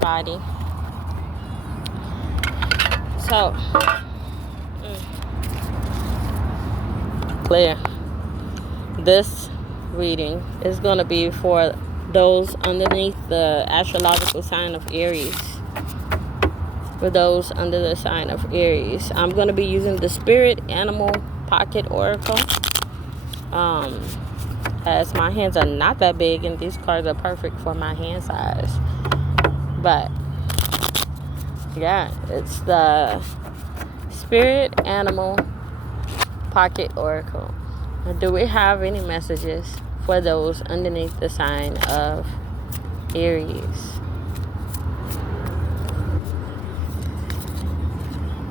body. So, clear. This reading is going to be for those underneath the astrological sign of Aries. For those under the sign of Aries, I'm going to be using the Spirit Animal Pocket Oracle. As my hands are not that big and these cards are perfect for my hand size. But yeah, it's the Spirit Animal Pocket Oracle. Now, do we have any messages for those underneath the sign of Aries?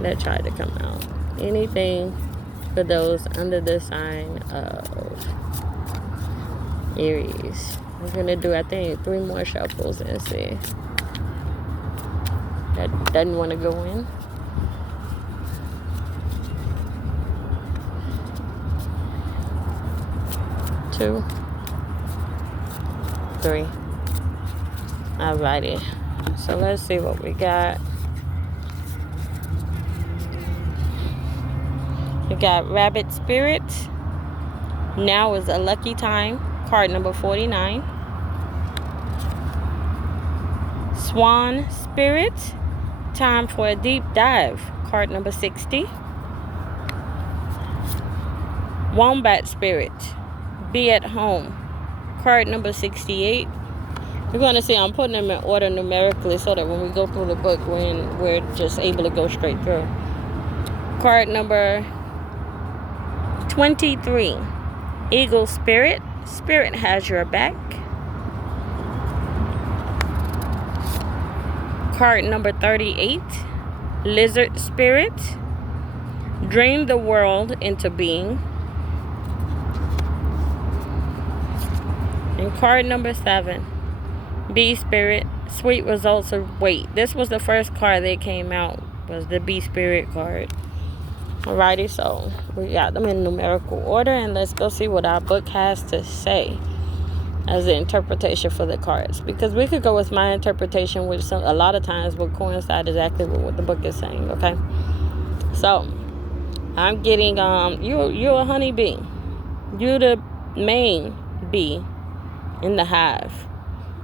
That tried to come out. Anything for those under the sign of Aries? We're gonna do, I think, 3 more shuffles and see. That doesn't want to go in. Two, 3. Alrighty. So let's see what we got. We got Rabbit Spirit. Now is a lucky time. Card number 49. Swan Spirit. Time for a deep dive. Card number 60. Wombat Spirit. Be at home. Card number 68. We're going to see, I'm putting them in order numerically so that when we go through the book, we're just able to go straight through. Card number 23. Eagle Spirit. Spirit has your back. Card number 38. Lizard Spirit. Dream the world into being. And card number 7. Bee Spirit. Sweet results await. This was the first card that came out, was the Bee Spirit card. Alrighty, so we got them in numerical order, and let's go see what our book has to say as the interpretation for the cards. Because we could go with my interpretation, which a lot of times will coincide exactly with what the book is saying. Okay, so I'm getting you're a honeybee. You're the main bee in the hive.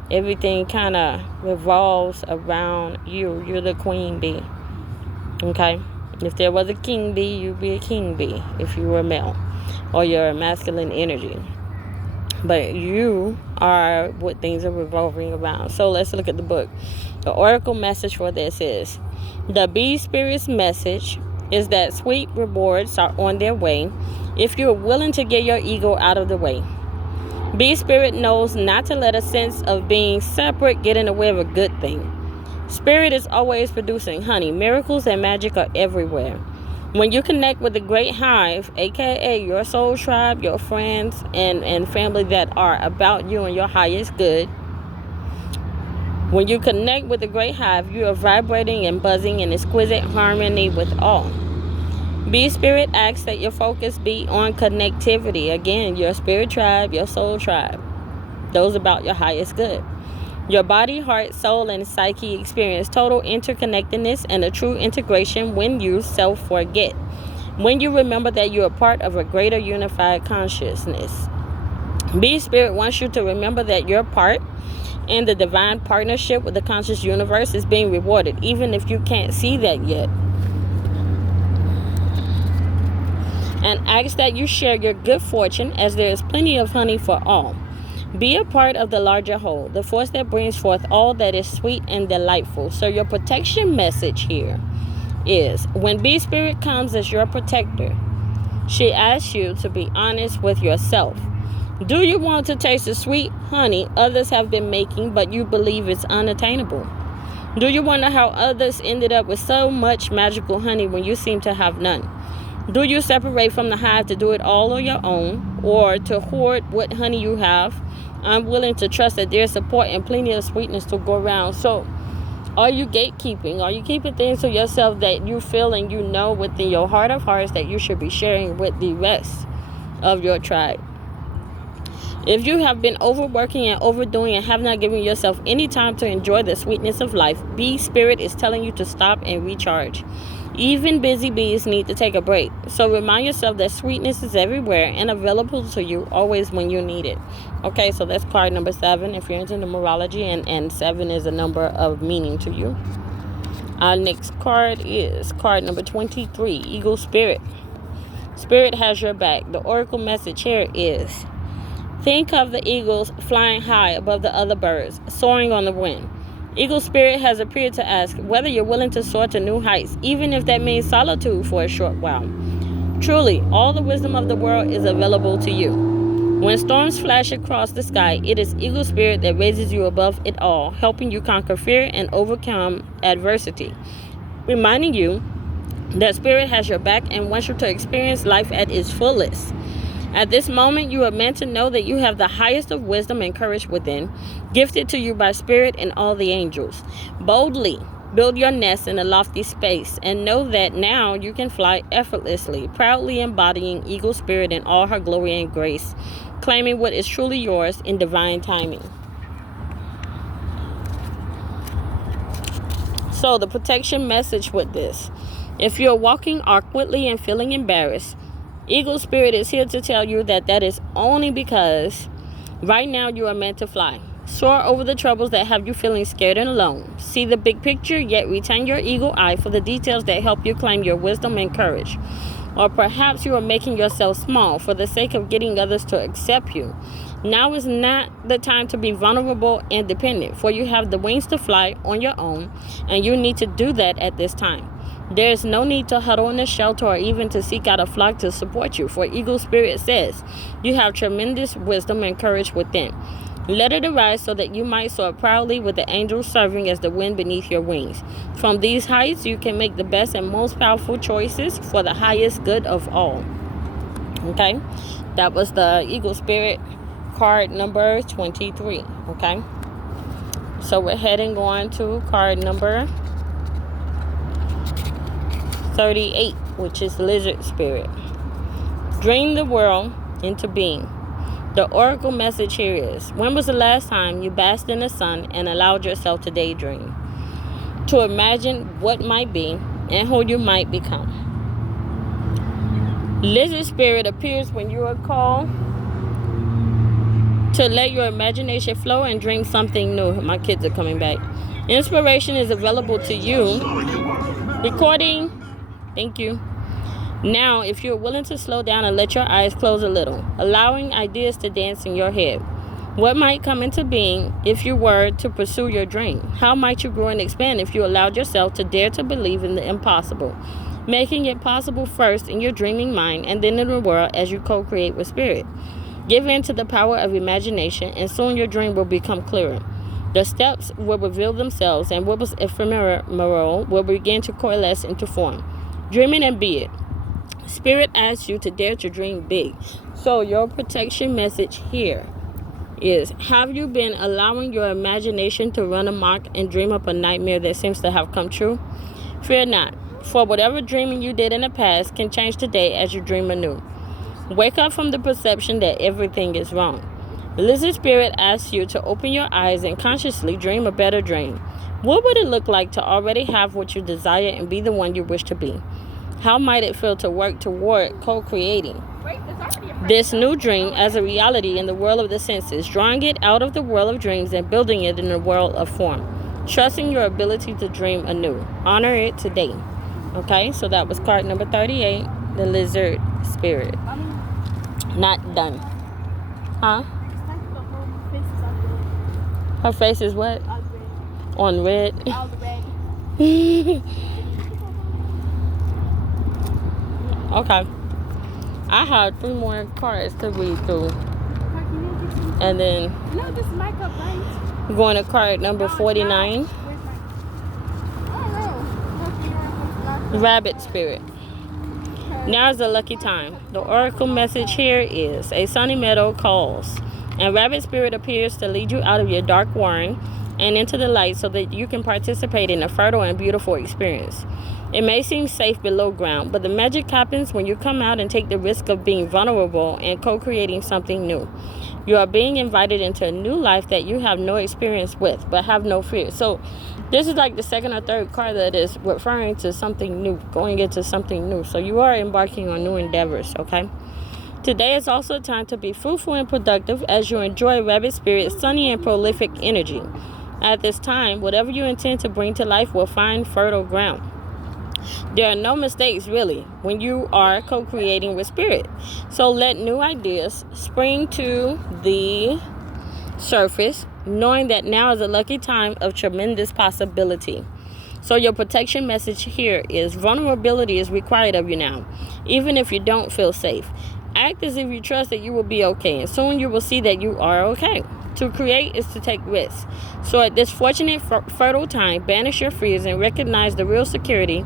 Everything kind of revolves around you. You're the queen bee. Okay. If there was a king bee, you'd be a king bee if you were male or you're a masculine energy. But you are what things are revolving around. So let's look at the book. The oracle message for this is, the bee spirit's message is that sweet rewards are on their way if you're willing to get your ego out of the way. Bee spirit knows not to let a sense of being separate get in the way of a good thing. Spirit is always producing honey. Miracles and magic are everywhere. When you connect with the great hive, aka your soul tribe, your friends and family that are about you and your highest good, when you connect with the great hive, you are vibrating and buzzing in exquisite harmony with all. Bee Spirit asks that your focus be on connectivity. Again, your spirit tribe, your soul tribe. Those about your highest good. Your body, heart, soul, and psyche experience total interconnectedness and a true integration when you self-forget. When you remember that you are part of a greater unified consciousness. Bee Spirit wants you to remember that your part in the divine partnership with the conscious universe is being rewarded, even if you can't see that yet. And ask that you share your good fortune, as there is plenty of honey for all. Be a part of the larger whole, the force that brings forth all that is sweet and delightful. So your protection message here is, when Bee Spirit comes as your protector, she asks you to be honest with yourself. Do you want to taste the sweet honey others have been making, but you believe it's unattainable? Do you wonder how others ended up with so much magical honey when you seem to have none? Do you separate from the hive to do it all on your own, or to hoard what honey you have? I'm willing to trust that there's support and plenty of sweetness to go around. So, are you gatekeeping? Are you keeping things to yourself that you feel and you know within your heart of hearts that you should be sharing with the rest of your tribe? If you have been overworking and overdoing and have not given yourself any time to enjoy the sweetness of life, Bee Spirit is telling you to stop and recharge. Even busy bees need to take a break. So remind yourself that sweetness is everywhere and available to you always when you need it. Okay, so that's card number 7 if you're into numerology, and 7 is a number of meaning to you. Our next card is card number 23, Eagle Spirit. Spirit has your back. The oracle message here is: think of the eagles flying high above the other birds, soaring on the wind. Eagle Spirit has appeared to ask whether you're willing to soar to new heights, even if that means solitude for a short while. Truly, all the wisdom of the world is available to you. When storms flash across the sky, it is Eagle Spirit that raises you above it all, helping you conquer fear and overcome adversity, reminding you that Spirit has your back and wants you to experience life at its fullest. At this moment, you are meant to know that you have the highest of wisdom and courage within, gifted to you by Spirit and all the angels. Boldly build your nest in a lofty space and know that now you can fly effortlessly, proudly embodying Eagle Spirit in all her glory and grace, claiming what is truly yours in divine timing. So the protection message with this: if you're walking awkwardly and feeling embarrassed, Eagle Spirit is here to tell you that that is only because right now you are meant to fly. Soar over the troubles that have you feeling scared and alone. See the big picture, yet retain your eagle eye for the details that help you claim your wisdom and courage. Or perhaps you are making yourself small for the sake of getting others to accept you. Now is not the time to be vulnerable and dependent, for you have the wings to fly on your own, and you need to do that at this time. There is no need to huddle in a shelter or even to seek out a flock to support you, for Eagle Spirit says you have tremendous wisdom and courage within. Let it arise so that you might soar proudly with the angels serving as the wind beneath your wings. From these heights, you can make the best and most powerful choices for the highest good of all. Okay, that was the Eagle Spirit card number 23. Okay, so we're heading on to card number 38, which is Lizard Spirit. Dream the world into being. The oracle message here is: when was the last time you basked in the sun and allowed yourself to daydream, to imagine what might be and who you might become? Lizard Spirit appears when you are called to let your imagination flow and dream something new. My kids are coming back. Inspiration is available to you. Recording. Thank you. Now, if you're willing to slow down and let your eyes close a little, allowing ideas to dance in your head. What might come into being if you were to pursue your dream? How might you grow and expand if you allowed yourself to dare to believe in the impossible, making it possible first in your dreaming mind and then in the world as you co-create with Spirit? Give in to the power of imagination, and soon your dream will become clearer. The steps will reveal themselves, and what was ephemeral will begin to coalesce into form. Dreaming and be it. Spirit asks you to dare to dream big. So your protection message here is: have you been allowing your imagination to run amok and dream up a nightmare that seems to have come true? Fear not, for whatever dreaming you did in the past can change today as you dream anew. Wake up from the perception that everything is wrong. Lizard Spirit asks you to open your eyes and consciously dream a better dream. What would it look like to already have what you desire and be the one you wish to be? How might it feel to work toward co-creating this new dream as a reality in the world of the senses, drawing it out of the world of dreams and building it in the world of form, trusting your ability to dream anew? Honor it today. Okay, so that was card number 38, the Lizard Spirit. Not done. Huh? Her face is what? On red. All red. Okay. I have 3 more cards to read through. And then we're going to card number 49. Rabbit Spirit. Now is the lucky time. The oracle message here is: a sunny meadow calls. And Rabbit Spirit appears to lead you out of your dark warren and into the light so that you can participate in a fertile and beautiful experience. It may seem safe below ground, but the magic happens when you come out and take the risk of being vulnerable and co-creating something new. You are being invited into a new life that you have no experience with, but have no fear. So this is like the second or third card that is referring to something new, going into something new. So you are embarking on new endeavors, okay? Today is also a time to be fruitful and productive as you enjoy Rabbit Spirit's sunny and prolific energy. At this time, whatever you intend to bring to life will find fertile ground. There are no mistakes, really, when you are co-creating with Spirit. So let new ideas spring to the surface, knowing that now is a lucky time of tremendous possibility. So your protection message here is vulnerability is required of you now, even if you don't feel safe. Act as if you trust that you will be okay, and soon you will see that you are okay. To create is to take risks. So at this fortunate, fertile time, banish your fears and recognize the real security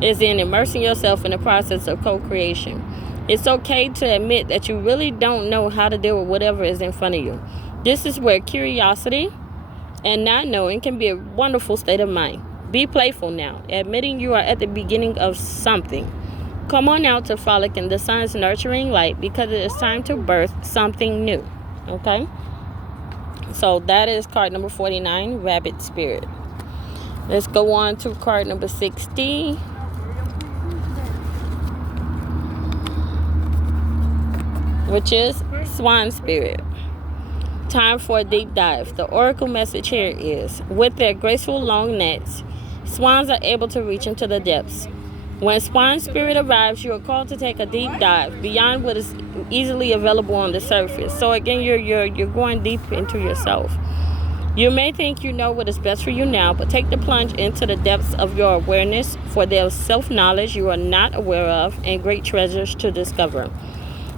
is in immersing yourself in the process of co-creation. It's okay to admit that you really don't know how to deal with whatever is in front of you. This is where curiosity and not knowing can be a wonderful state of mind. Be playful now, admitting you are at the beginning of something. Come on out to frolic in the sun's nurturing light because it is time to birth something new. Okay? So that is card number 49, Rabbit Spirit. Let's go on to card number 60. Which is Swan Spirit. Time for a deep dive. The oracle message here is, with their graceful long necks, swans are able to reach into the depths. When Swan Spirit arrives, you are called to take a deep dive beyond what is easily available on the surface. So again, you're going deep into yourself. You may think you know what is best for you now, but take the plunge into the depths of your awareness, for there is self-knowledge you are not aware of and great treasures to discover.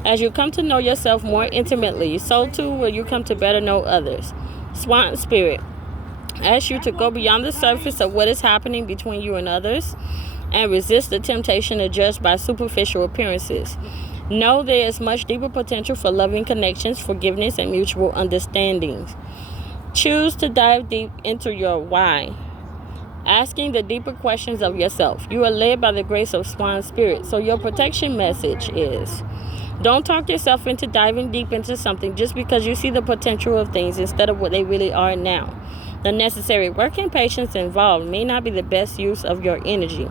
As you come to know yourself more intimately, so too will you come to better know others. Swan Spirit asks you to go beyond the surface of what is happening between you and others and resist the temptation to judge by superficial appearances. Know there is much deeper potential for loving connections, forgiveness, and mutual understandings. Choose to dive deep into your why, asking the deeper questions of yourself. You are led by the grace of Swan Spirit, so your protection message is, don't talk yourself into diving deep into something just because you see the potential of things instead of what they really are now. The necessary work and patience involved may not be the best use of your energy.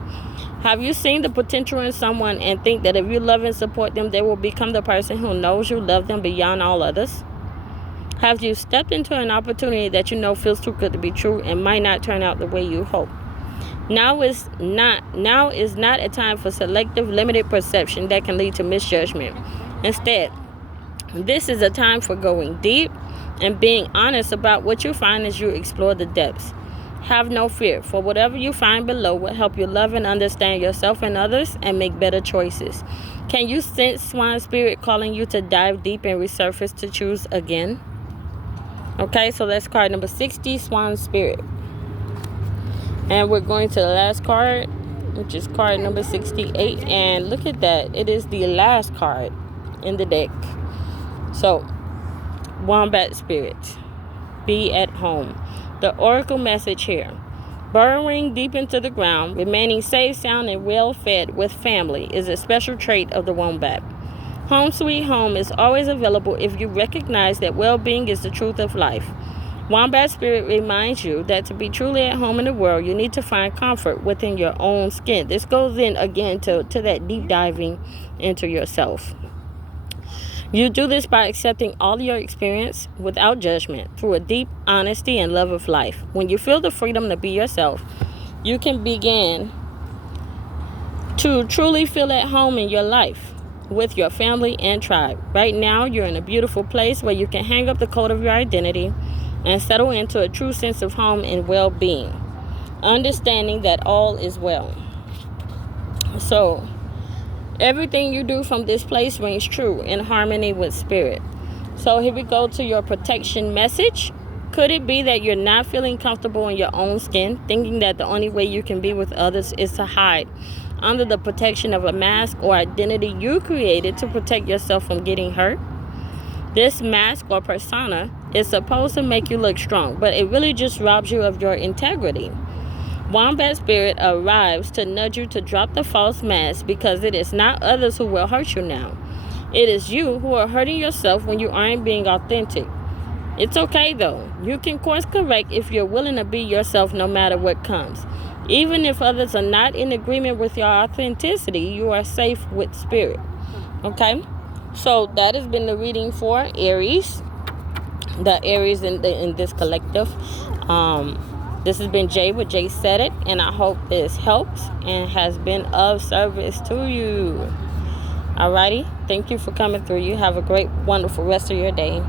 Have you seen the potential in someone and think that if you love and support them, they will become the person who knows you love them beyond all others? Have you stepped into an opportunity that you know feels too good to be true and might not turn out the way you hope? Now is not a time for selective, limited perception that can lead to misjudgment. Instead, this is a time for going deep and being honest about what you find as you explore the depths. Have no fear, for whatever you find below will help you love and understand yourself and others and make better choices. Can you sense Swan Spirit calling you to dive deep and resurface to choose again? Okay, so that's card number 60, Swan Spirit. And we're going to the last card, which is card number 68. And look at that. It is the last card in the deck. So, Wombat Spirit, be at home. The oracle message here. Burrowing deep into the ground, remaining safe, sound, and well-fed with family is a special trait of the wombat. Home sweet home is always available if you recognize that well-being is the truth of life. Wombat Spirit reminds you that to be truly at home in the world, you need to find comfort within your own skin. This goes in again to that deep diving into yourself. You do this by accepting all your experience without judgment through a deep honesty and love of life. When you feel the freedom to be yourself, you can begin to truly feel at home in your life with your family and tribe. Right now, you're in a beautiful place where you can hang up the coat of your identity and settle into a true sense of home and well-being, understanding that all is well. So, everything you do from this place rings true in harmony with Spirit. So here we go to your protection message. Could it be that you're not feeling comfortable in your own skin, thinking that the only way you can be with others is to hide under the protection of a mask or identity you created to protect yourself from getting hurt? This mask or persona is supposed to make you look strong, but it really just robs you of your integrity. Wombat spirit arrives to nudge you to drop the false mask because it is not others who will hurt you now. It is you who are hurting yourself when you aren't being authentic. It's okay though. You can course correct if you're willing to be yourself no matter what comes. Even if others are not in agreement with your authenticity, you are safe with spirit. Okay? So that has been the reading for Aries. The Aries in this collective. This has been Jay with Jsaidit, and I hope this helps and has been of service to you. Alrighty, thank you for coming through. You have a great, wonderful rest of your day.